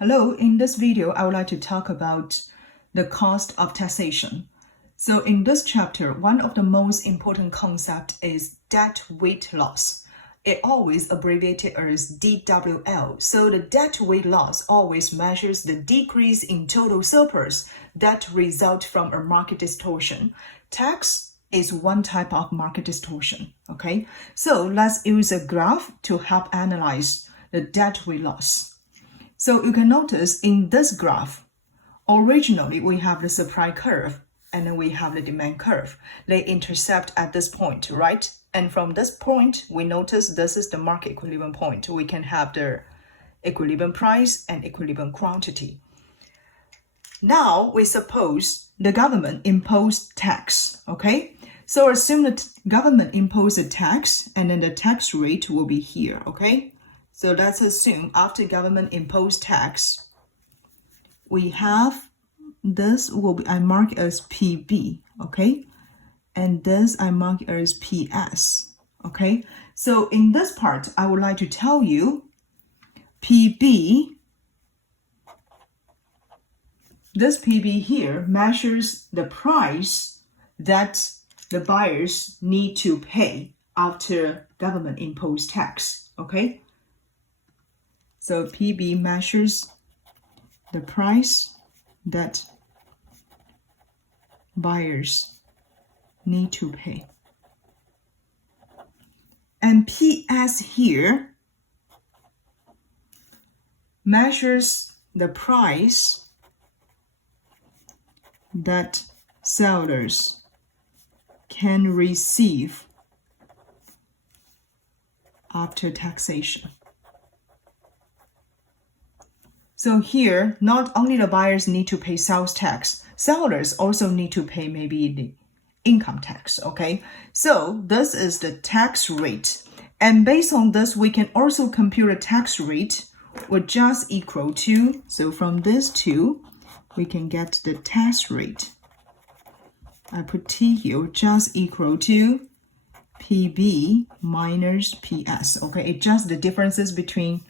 Hello, in this video, I would like to talk about the cost of taxation. So in this chapter, one of the most important concepts is deadweight loss. It always abbreviated as DWL. So the deadweight loss always measures the decrease in total surplus that result from a market distortion. Tax is one type of market distortion, okay? So let's use a graph to help analyze the deadweight loss. So you can notice in this graph, originally we have the supply curve and then we have the demand curve. They intercept at this point, right? And from this point, we notice this is the market equilibrium point. We can have the equilibrium price and equilibrium quantity. Now we suppose the government imposed tax, okay? So assume the government imposed a tax and then the tax rate will be here, okay? So let's assume after government imposed tax, we have this will be, I mark as PB, okay? And this I mark as PS, okay? So in this part, I would like to tell you PB, this PB here measures the price that the buyers need to pay after government imposed tax, okay? So PB measures the price that buyers need to pay. And PS here measures the price that sellers can receive after taxation. So here, not only the buyers need to pay sales tax, sellers also need to pay maybe the income tax, okay? So this is the tax rate. And based on this, we can also compute a tax rate would just equal to, so from this two, we can get the tax rate. I put T here, just equal to PB minus PS, okay? It's just the differences between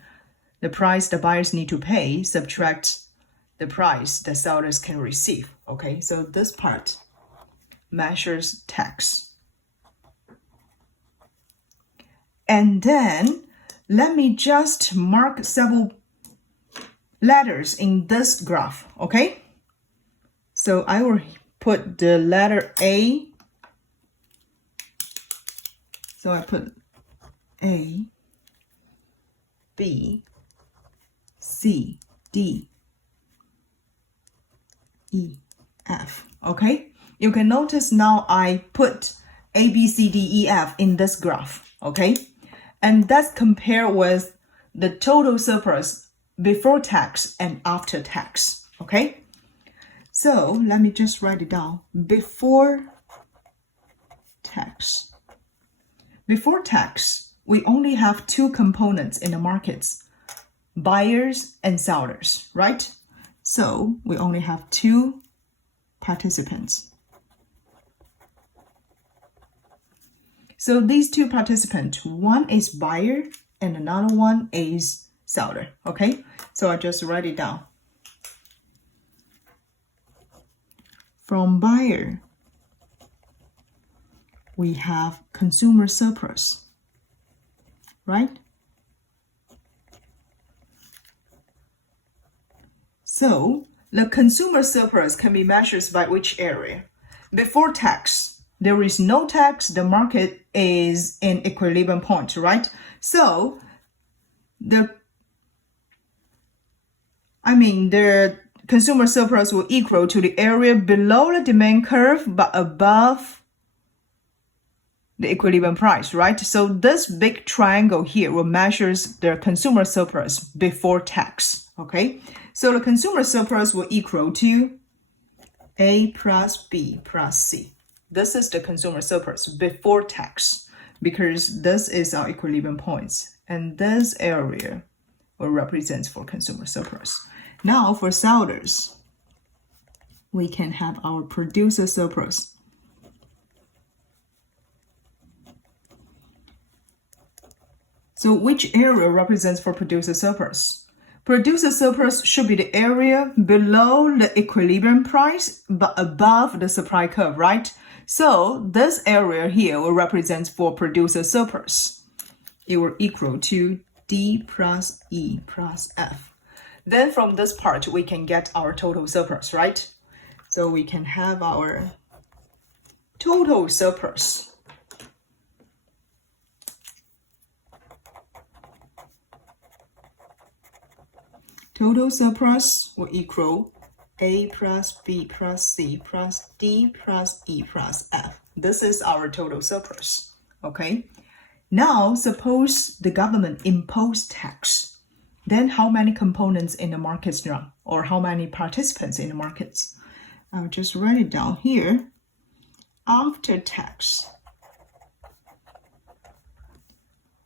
the price the buyers need to pay, subtract the price the sellers can receive, okay? So this part measures tax. And then let me just mark several letters in this graph, okay? So I will put the letter A. So I put A, B, C, D, E, F, okay? You can notice now I put A, B, C, D, E, F in this graph, okay? And that's compared with the total surplus before tax and after tax, okay? So let me just write it down. Before tax. Before tax, we only have two components in the markets, buyers and sellers, right? So we only have two participants. So these two participants, one is buyer and another one is seller, okay? So I just write it down. From buyer, we have consumer surplus, right? So the consumer surplus can be measured by which area? Before tax, there is no tax, the market is in equilibrium point, right? So the consumer surplus will equal to the area below the demand curve but above the equilibrium price, right? So this big triangle here will measure the consumer surplus before tax, okay? So the consumer surplus will equal to A plus B plus C. This is the consumer surplus before tax because this is our equilibrium points. And this area will represent for consumer surplus. Now for sellers, we can have our producer surplus. So which area represents for producer surplus? Producer surplus should be the area below the equilibrium price but above the supply curve, right? So this area here will represent for producer surplus. It will equal to D plus E plus F. Then from this part, we can get our total surplus, right? So we can have our total surplus. Total surplus will equal A plus B plus C plus D plus E plus F. This is our total surplus, okay? Now, suppose the government impose tax. Then how many components in the markets run? Or how many participants in the markets? I'll just write it down here. After tax,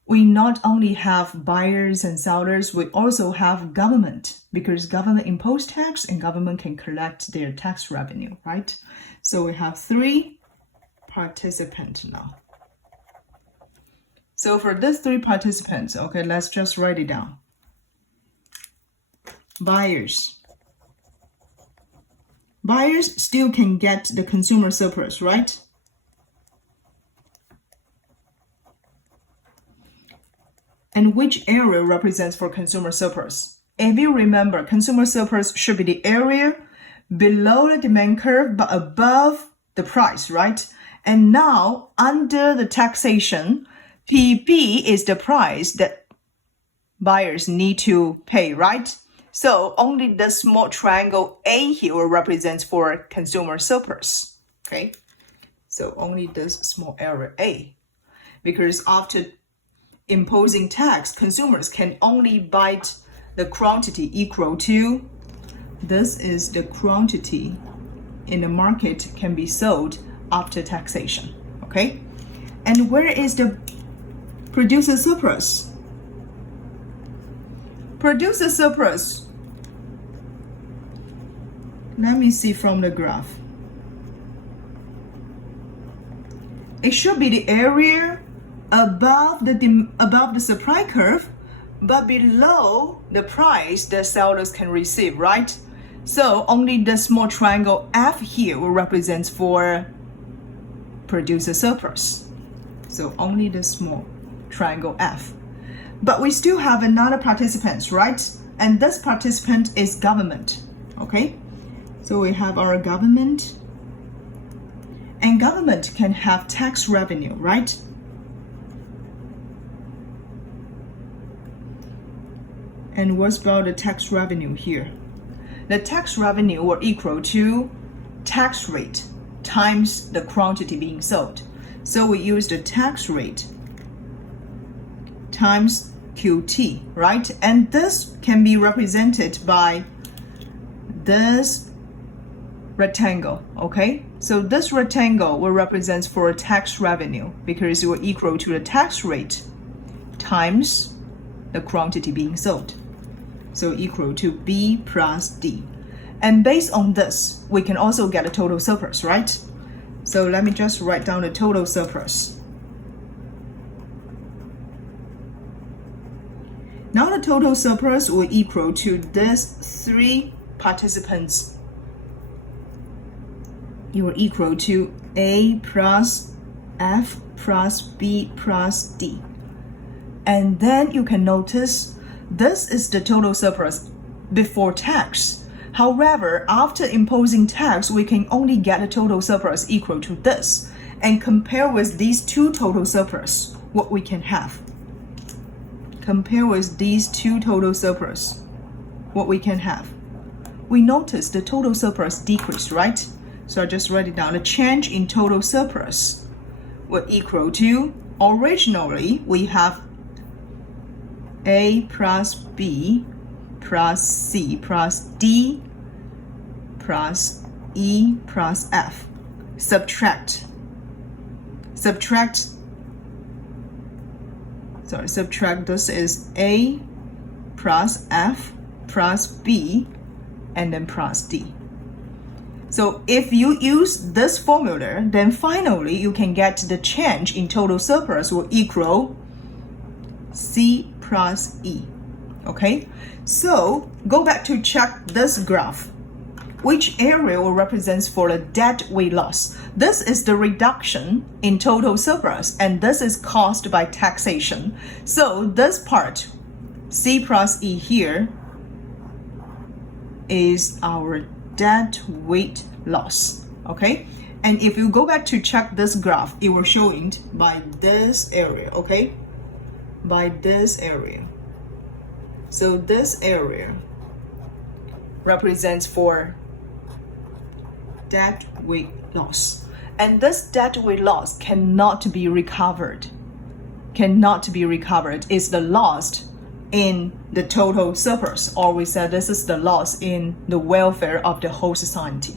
we not only have buyers and sellers, we also have government, because government impose tax and government can collect their tax revenue, right? So we have 3 participants now. So for these 3 participants, okay, let's just write it down. Buyers. Buyers still can get the consumer surplus, right? And which area represents for consumer surplus? If you remember, consumer surplus should be the area below the demand curve but above the price, right? And now, under the taxation, PB is the price that buyers need to pay, right? So only the small triangle A here will represent for consumer surplus, okay? So only this small area A. Because after imposing tax, consumers can only buy the quantity equal to, this is the quantity in the market can be sold after taxation, okay? And where is the producer surplus? Producer surplus, let me see from the graph. It should be the area above the supply curve, but below the price that sellers can receive, right? So only the small triangle F here will represent for producer surplus. So only the small triangle F. But we still have another participant, right? And this participant is government, okay? So we have our government. And government can have tax revenue, right? And what's about the tax revenue here? The tax revenue will equal to tax rate times the quantity being sold. So we use the tax rate times QT, right? And this can be represented by this rectangle, okay? So this rectangle will represent for a tax revenue because it will equal to the tax rate times the quantity being sold. So equal to B plus D. And based on this, we can also get a total surplus, right? So let me just write down the total surplus. Now the total surplus will equal to this 3 participants. It will equal to A plus F plus B plus D. And then you can notice this is the total surplus before tax. However, after imposing tax, we can only get a total surplus equal to this. And compare with these 2 total surplus, what we can have. Compare with these 2 total surplus, what we can have. We notice the total surplus decreased, right? So I just write it down. The change in total surplus will equal to, originally we have A plus B plus C plus D plus E plus F. Subtract, this is A plus F plus B and then plus D. So if you use this formula, then finally you can get the change in total surplus will equal C plus E. Okay, so go back to check this graph. Which area will represent for the deadweight loss? This is the reduction in total surplus, and this is caused by taxation. So this part, C plus E here, is our deadweight loss. Okay, and if you go back to check this graph, it will show it by this area. Okay, by this area. So this area represents for deadweight loss, and this deadweight loss cannot be recovered. It's the loss in the total surplus, or we said this is the loss in the welfare of the whole society.